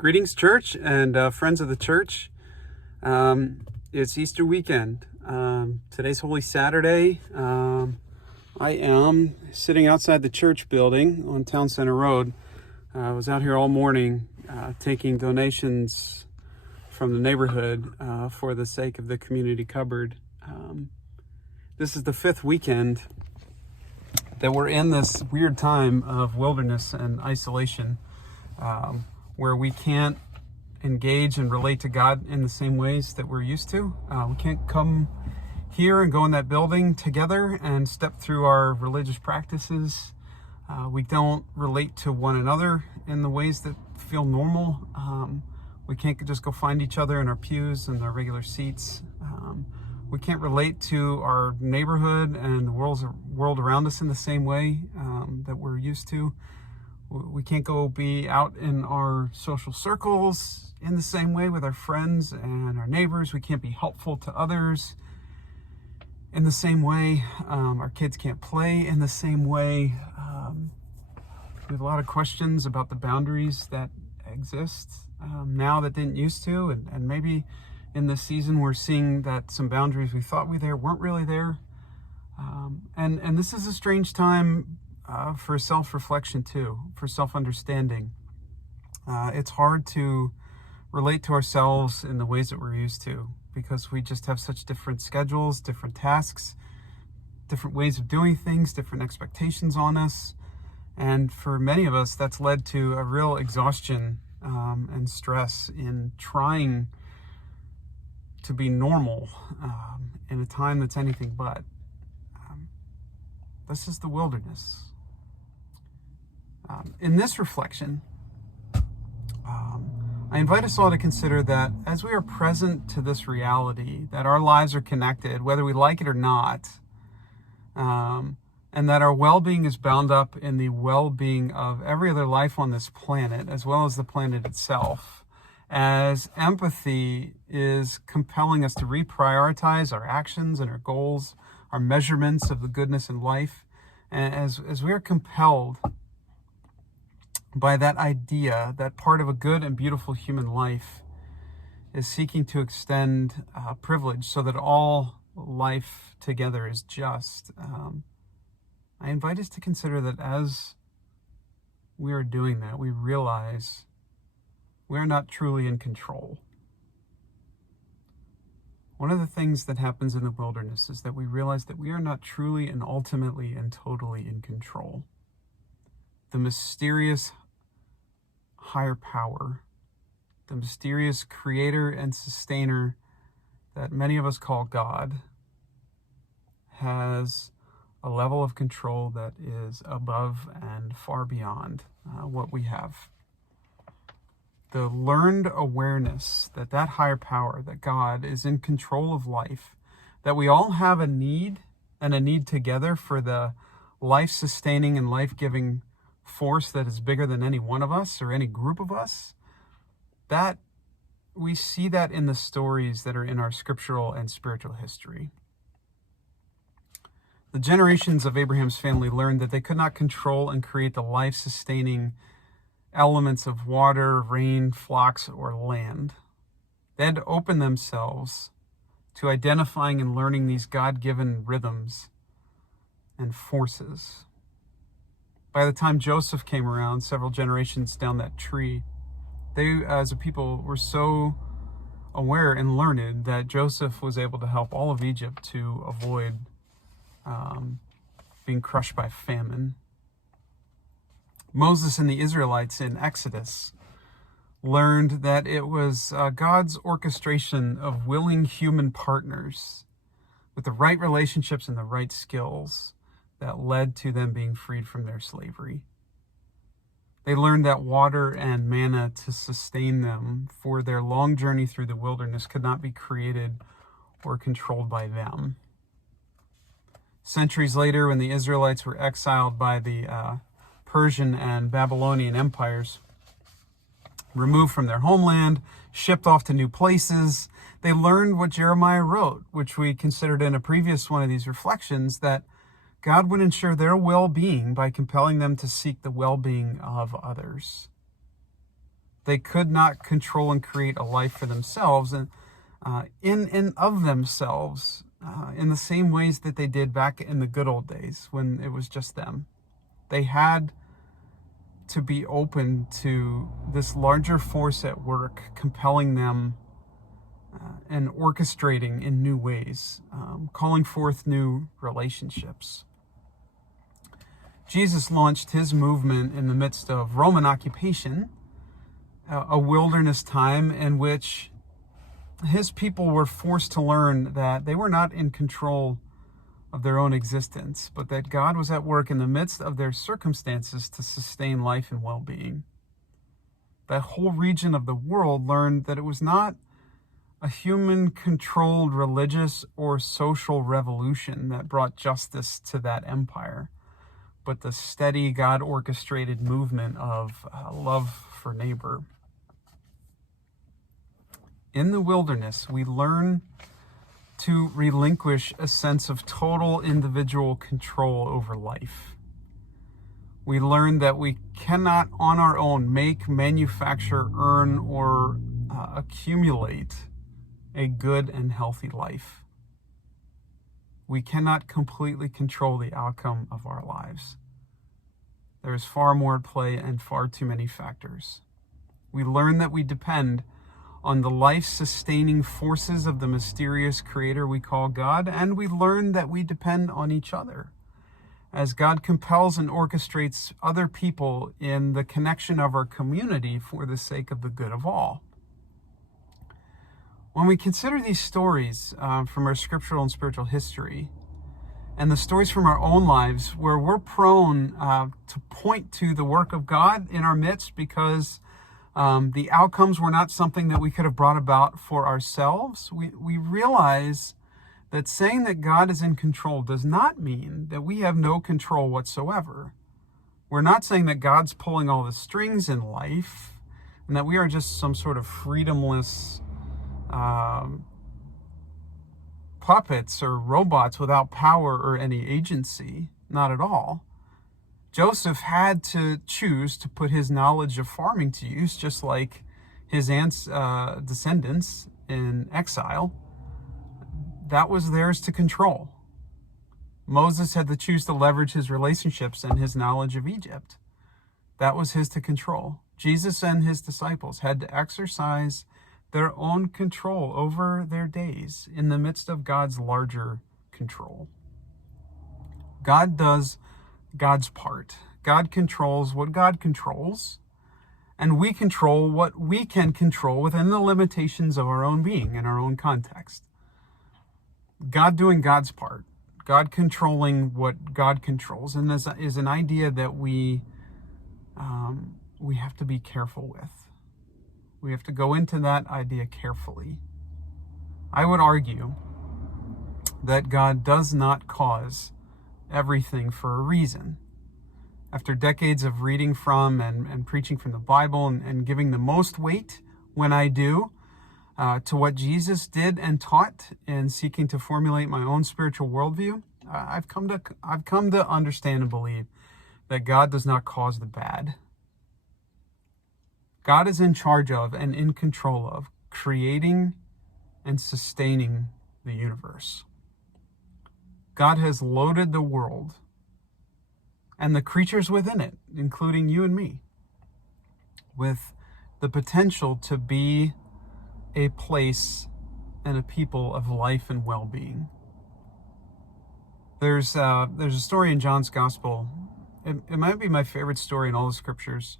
Greetings, church and friends of the church. It's Easter weekend. Today's Holy Saturday. I am sitting outside the church building on Town Center Road. I was out here all morning taking donations from the neighborhood for the sake of the community cupboard. This is the fifth weekend that we're in this weird time of wilderness and isolation, where we can't engage and relate to God in the same ways that we're used to. We can't come here and go in that building together and step through our religious practices. We don't relate to one another in the ways that feel normal. We can't just go find each other in our pews and our regular seats. We can't relate to our neighborhood and the world around us in the same way that we're used to. We can't go be out in our social circles in the same way with our friends and our neighbors. We can't be helpful to others in the same way. Our kids can't play in the same way. We have a lot of questions about the boundaries that exist now that didn't used to. And maybe in this season we're seeing that some boundaries we thought weren't really there. And this is a strange time for self-reflection too, for self-understanding. It's hard to relate to ourselves in the ways that we're used to because we just have such different schedules, different tasks, different ways of doing things, different expectations on us. And for many of us, that's led to a real exhaustion and stress in trying to be normal in a time that's anything but. This is the wilderness. In this reflection, I invite us all to consider that as we are present to this reality, that our lives are connected, whether we like it or not, and that our well-being is bound up in the well-being of every other life on this planet, as well as the planet itself, as empathy is compelling us to reprioritize our actions and our goals, our measurements of the goodness in life, and as we are compelled by that idea that part of a good and beautiful human life is seeking to extend privilege so that all life together is just. I invite us to consider that as we are doing that, we realize we are not truly in control. One of the things that happens in the wilderness is that we realize that we are not truly and ultimately and totally in control. The mysterious higher power, the mysterious creator and sustainer that many of us call God, has a level of control that is above and far beyond what we have. The learned awareness that higher power, that God is in control of life, that we all have a need and a need together for the life-sustaining and life-giving force that is bigger than any one of us or any group of us, that we see that in the stories that are in our scriptural and spiritual history. The generations of Abraham's family learned that they could not control and create the life-sustaining elements of water, rain, flocks, or land. They had to open themselves to identifying and learning these God-given rhythms and forces. By the time Joseph came around, several generations down that tree, they, as a people, were so aware and learned that Joseph was able to help all of Egypt to avoid being crushed by famine. Moses and the Israelites in Exodus learned that it was God's orchestration of willing human partners with the right relationships and the right skills that led to them being freed from their slavery. They learned that water and manna to sustain them for their long journey through the wilderness could not be created or controlled by them. Centuries later, when the Israelites were exiled by the Persian and Babylonian empires, removed from their homeland, shipped off to new places, they learned what Jeremiah wrote, which we considered in a previous one of these reflections, that God would ensure their well-being by compelling them to seek the well-being of others. They could not control and create a life for themselves and in and of themselves in the same ways that they did back in the good old days when it was just them. They had to be open to this larger force at work, compelling them and orchestrating in new ways, calling forth new relationships. Jesus launched his movement in the midst of Roman occupation, a wilderness time in which his people were forced to learn that they were not in control of their own existence, but that God was at work in the midst of their circumstances to sustain life and well-being. That whole region of the world learned that it was not a human-controlled religious or social revolution that brought justice to that empire, but the steady, God-orchestrated movement of love for neighbor. In the wilderness, we learn to relinquish a sense of total individual control over life. We learn that we cannot on our own make, manufacture, earn, or accumulate a good and healthy life. We cannot completely control the outcome of our lives. There is far more at play and far too many factors. We learn that we depend on the life-sustaining forces of the mysterious creator we call God, and we learn that we depend on each other as God compels and orchestrates other people in the connection of our community for the sake of the good of all. When we consider these stories from our scriptural and spiritual history, and the stories from our own lives where we're prone to point to the work of God in our midst because the outcomes were not something that we could have brought about for ourselves, we realize that saying that God is in control does not mean that we have no control whatsoever. We're not saying that God's pulling all the strings in life and that we are just some sort of freedomless puppets or robots without power or any agency. Not at all. Joseph had to choose to put his knowledge of farming to use, just like his aunt's descendants in exile. That was theirs to control. Moses had to choose to leverage his relationships and his knowledge of Egypt. That was his to control. Jesus and his disciples had to exercise their own control over their days in the midst of God's larger control. God does God's part. God controls what God controls, and we control what we can control within the limitations of our own being and our own context. God doing God's part, God controlling what God controls, and this is an idea that we have to be careful with. We have to go into that idea carefully. I would argue that God does not cause everything for a reason. After decades of reading from and preaching from the Bible and giving the most weight when I do to what Jesus did and taught and seeking to formulate my own spiritual worldview, I've come to understand and believe that God does not cause the bad. God is in charge of and in control of creating and sustaining the universe. God has loaded the world and the creatures within it, including you and me, with the potential to be a place and a people of life and well-being. There's a story in John's Gospel. It might be my favorite story in all the scriptures,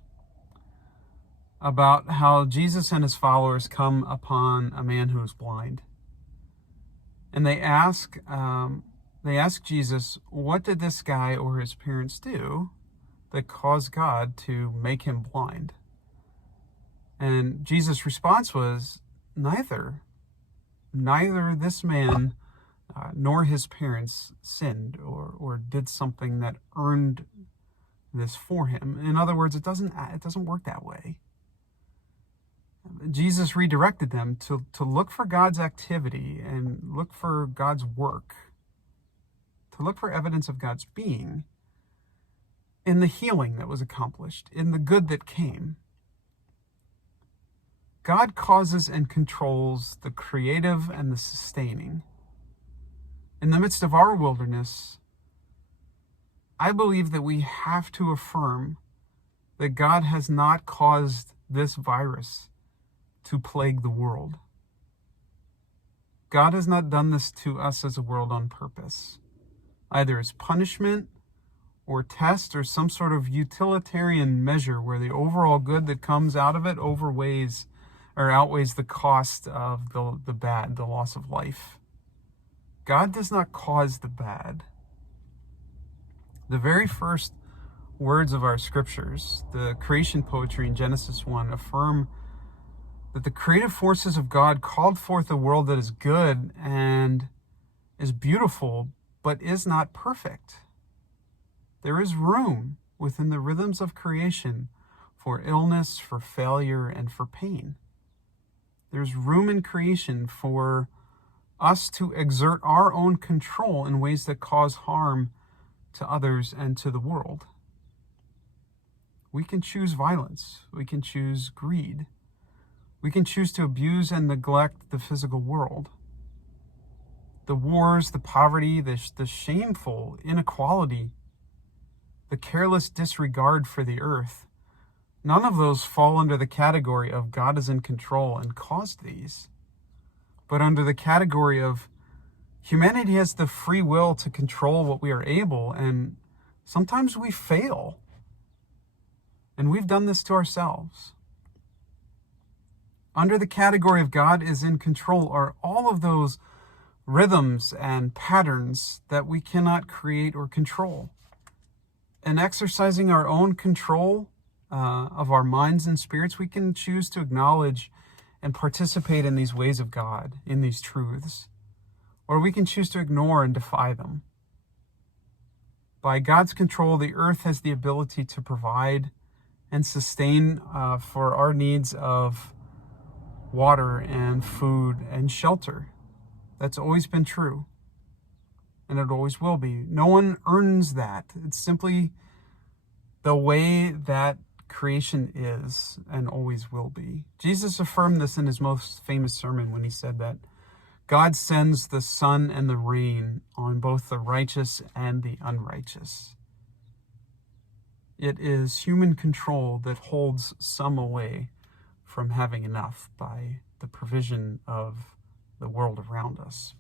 about how Jesus and his followers come upon a man who is blind. And they ask Jesus, what did this guy or his parents do that caused God to make him blind? And Jesus' response was, neither this man nor his parents sinned or did something that earned this for him. In other words, it doesn't work that way. Jesus redirected them to look for God's activity and look for God's work, to look for evidence of God's being in the healing that was accomplished, in the good that came. God causes and controls the creative and the sustaining. In the midst of our wilderness, I believe that we have to affirm that God has not caused this virus to plague the world. God has not done this to us as a world on purpose, either as punishment or test or some sort of utilitarian measure where the overall good that comes out of it outweighs the cost of the bad, the loss of life. God does not cause the bad. The very first words of our scriptures, the creation poetry in Genesis 1, affirm that the creative forces of God called forth a world that is good and is beautiful, but is not perfect. There is room within the rhythms of creation for illness, for failure, and for pain. There's room in creation for us to exert our own control in ways that cause harm to others and to the world. We can choose violence. We can choose greed. We can choose to abuse and neglect the physical world. The wars, the poverty, the shameful inequality, the careless disregard for the earth, none of those fall under the category of God is in control and caused these, but under the category of humanity has the free will to control what we are able, and sometimes we fail. And we've done this to ourselves. Under the category of God is in control are all of those rhythms and patterns that we cannot create or control. And exercising our own control of our minds and spirits, we can choose to acknowledge and participate in these ways of God, in these truths. Or we can choose to ignore and defy them. By God's control, the earth has the ability to provide and sustain for our needs of water and food and shelter. That's always been true. And it always will be. No one earns that. It's simply the way that creation is and always will be. Jesus affirmed this in his most famous sermon when he said that God sends the sun and the rain on both the righteous and the unrighteous. It is human control that holds some away from having enough by the provision of the world around us.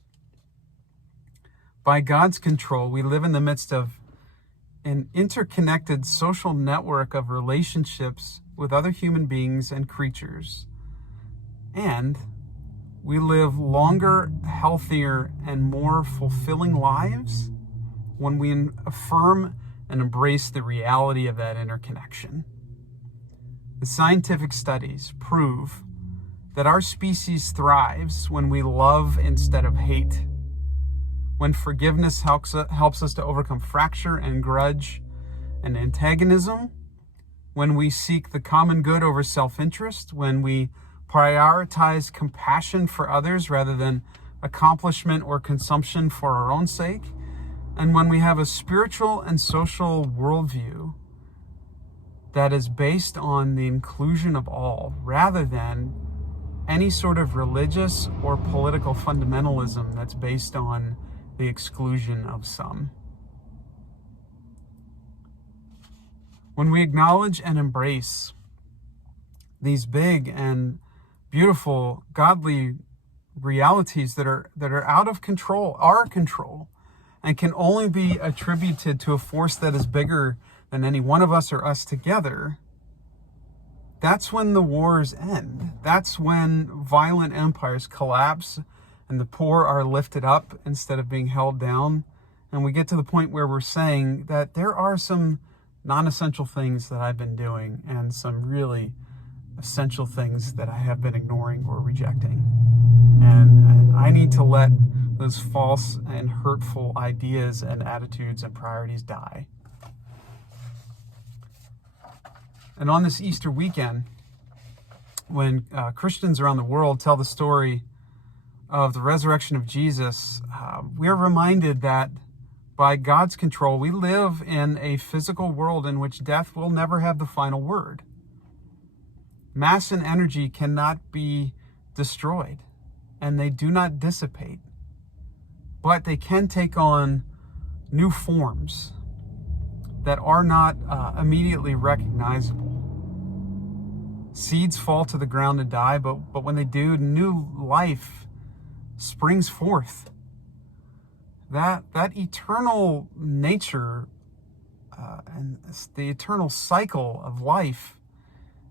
By God's control, we live in the midst of an interconnected social network of relationships with other human beings and creatures. And we live longer, healthier, and more fulfilling lives when we affirm and embrace the reality of that interconnection. The scientific studies prove that our species thrives when we love instead of hate, when forgiveness helps us to overcome fracture and grudge and antagonism, when we seek the common good over self-interest, when we prioritize compassion for others rather than accomplishment or consumption for our own sake, and when we have a spiritual and social worldview that is based on the inclusion of all rather than any sort of religious or political fundamentalism that's based on the exclusion of some. When we acknowledge and embrace these big and beautiful, godly realities that are out of control, our control, and can only be attributed to a force that is bigger than any one of us or us together, that's when the wars end. That's when violent empires collapse and the poor are lifted up instead of being held down. And we get to the point where we're saying that there are some non-essential things that I've been doing and some really essential things that I have been ignoring or rejecting. And I need to let those false and hurtful ideas and attitudes and priorities die. And on this Easter weekend, when Christians around the world tell the story of the resurrection of Jesus, we are reminded that by God's control, we live in a physical world in which death will never have the final word. Mass and energy cannot be destroyed, and they do not dissipate, but they can take on new forms that are not immediately recognizable. Seeds fall to the ground and die, but when they do, new life springs forth. That eternal nature and the eternal cycle of life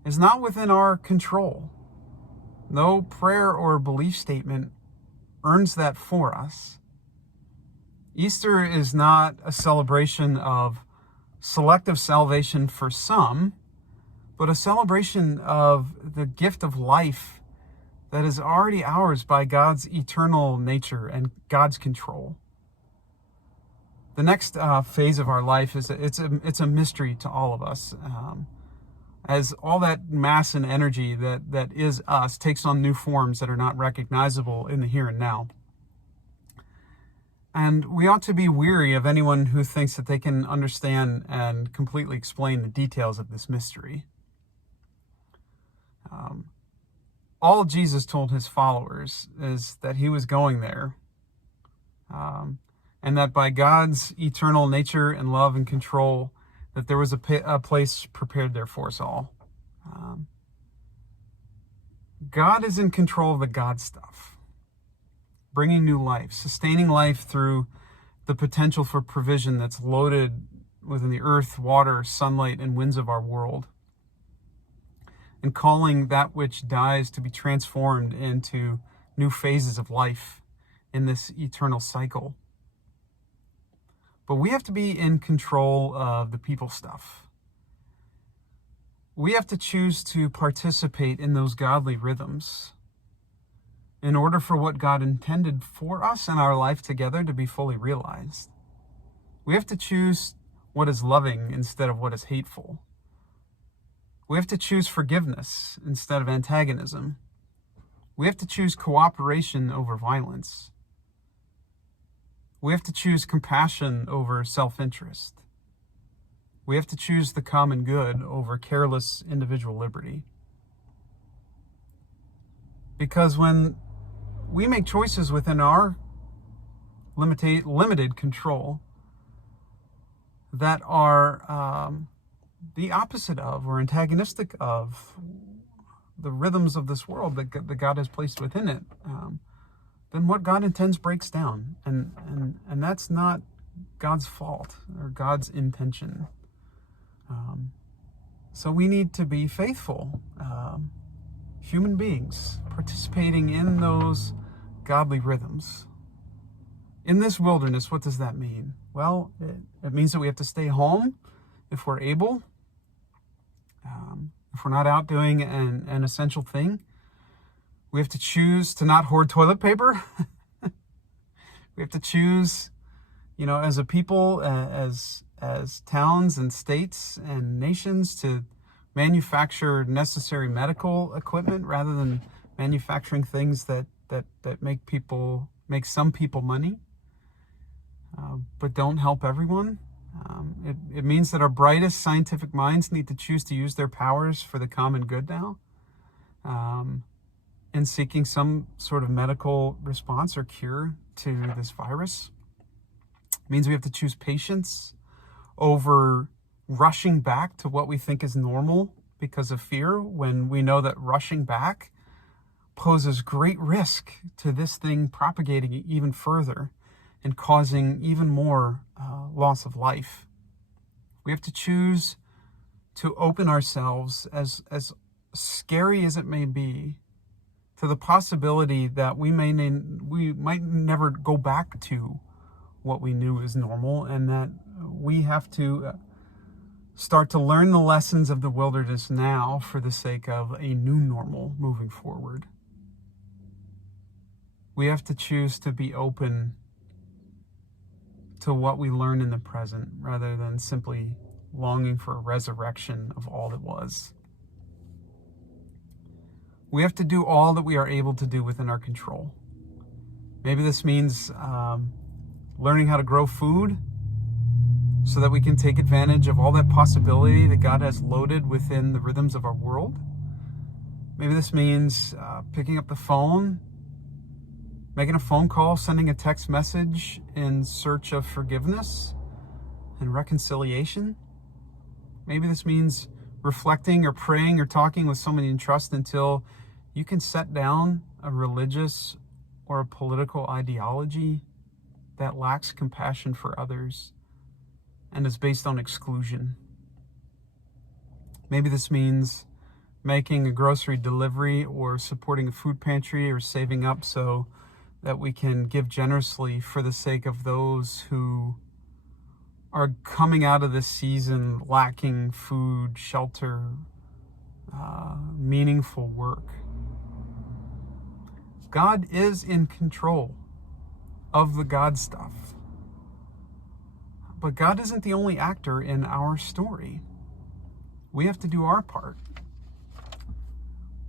is not within our control. No prayer or belief statement earns that for us. Easter is not a celebration of selective salvation for some, but a celebration of the gift of life that is already ours by God's eternal nature and God's control. The next phase of our life is it's a mystery to all of us, as all that mass and energy that is us takes on new forms that are not recognizable in the here and now. And we ought to be weary of anyone who thinks that they can understand and completely explain the details of this mystery. All Jesus told his followers is that he was going there, and that by God's eternal nature and love and control, that there was a place prepared there for us all. God is in control of the God stuff, bringing new life, sustaining life through the potential for provision that's loaded within the earth, water, sunlight, and winds of our world, and calling that which dies to be transformed into new phases of life in this eternal cycle. But we have to be in control of the people stuff. We have to choose to participate in those godly rhythms in order for what God intended for us and our life together to be fully realized. We have to choose what is loving instead of what is hateful. We have to choose forgiveness instead of antagonism. We have to choose cooperation over violence. We have to choose compassion over self-interest. We have to choose the common good over careless individual liberty. Because when we make choices within our limited control that are the opposite of or antagonistic of the rhythms of this world that God has placed within it, then what God intends breaks down. And that's not God's fault or God's intention. So we need to be faithful human beings participating in those godly rhythms. In this wilderness, what does that mean? Well, it means that we have to stay home if we're able. If we're not out doing an essential thing, we have to choose to not hoard toilet paper. We have to choose, as a people, as towns and states and nations, to manufacture necessary medical equipment rather than manufacturing things that make some people money, but don't help everyone. It means that our brightest scientific minds need to choose to use their powers for the common good now, in seeking some sort of medical response or cure to this virus. It means we have to choose patience over rushing back to what we think is normal because of fear, when we know that rushing back poses great risk to this thing propagating even further and causing even more loss of life. We have to choose to open ourselves, as scary as it may be, to the possibility that we might never go back to what we knew is normal, and that we have to start to learn the lessons of the wilderness now for the sake of a new normal moving forward. We have to choose to be open to what we learn in the present, rather than simply longing for a resurrection of all that was. We have to do all that we are able to do within our control. Maybe this means learning how to grow food so that we can take advantage of all that possibility that God has loaded within the rhythms of our world. Maybe this means picking up the phone, making a phone call, sending a text message in search of forgiveness and reconciliation. Maybe this means reflecting or praying or talking with someone you trust until you can set down a religious or a political ideology that lacks compassion for others and is based on exclusion. Maybe this means making a grocery delivery or supporting a food pantry or saving up so that we can give generously for the sake of those who are coming out of this season lacking food, shelter, meaningful work. God is in control of the God stuff. But God isn't the only actor in our story. We have to do our part.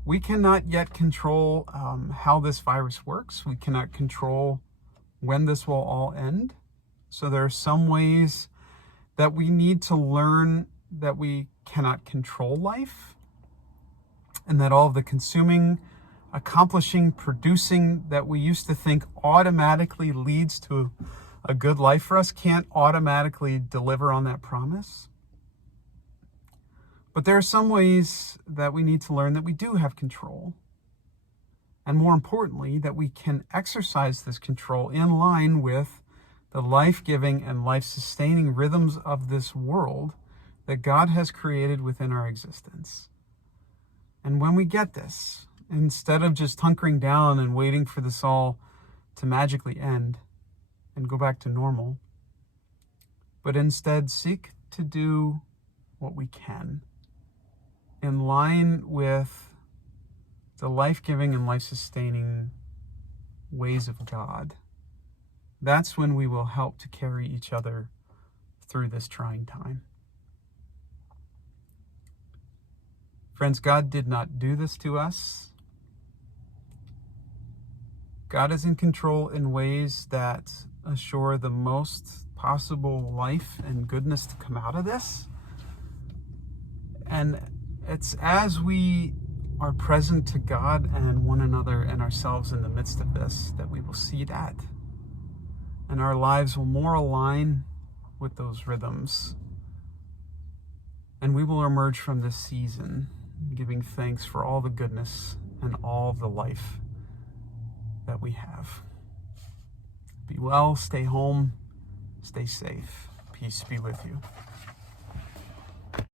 We cannot yet control how this virus works. We cannot control when this will all end. So there are some ways that we need to learn that we cannot control life, and that all of the consuming, accomplishing, producing that we used to think automatically leads to a good life for us can't automatically deliver on that promise. But there are some ways that we need to learn that we do have control. And more importantly, that we can exercise this control in line with the life-giving and life-sustaining rhythms of this world that God has created within our existence. And when we get this, instead of just hunkering down and waiting for this all to magically end and go back to normal, but instead seek to do what we can in line with the life-giving and life-sustaining ways of God, that's when we will help to carry each other through this trying time. Friends, God did not do this to us. God is in control in ways that assure the most possible life and goodness to come out of this. And it's as we are present to God and one another and ourselves in the midst of this that we will see that. And our lives will more align with those rhythms. And we will emerge from this season giving thanks for all the goodness and all the life that we have. Be well, stay home, stay safe. Peace be with you.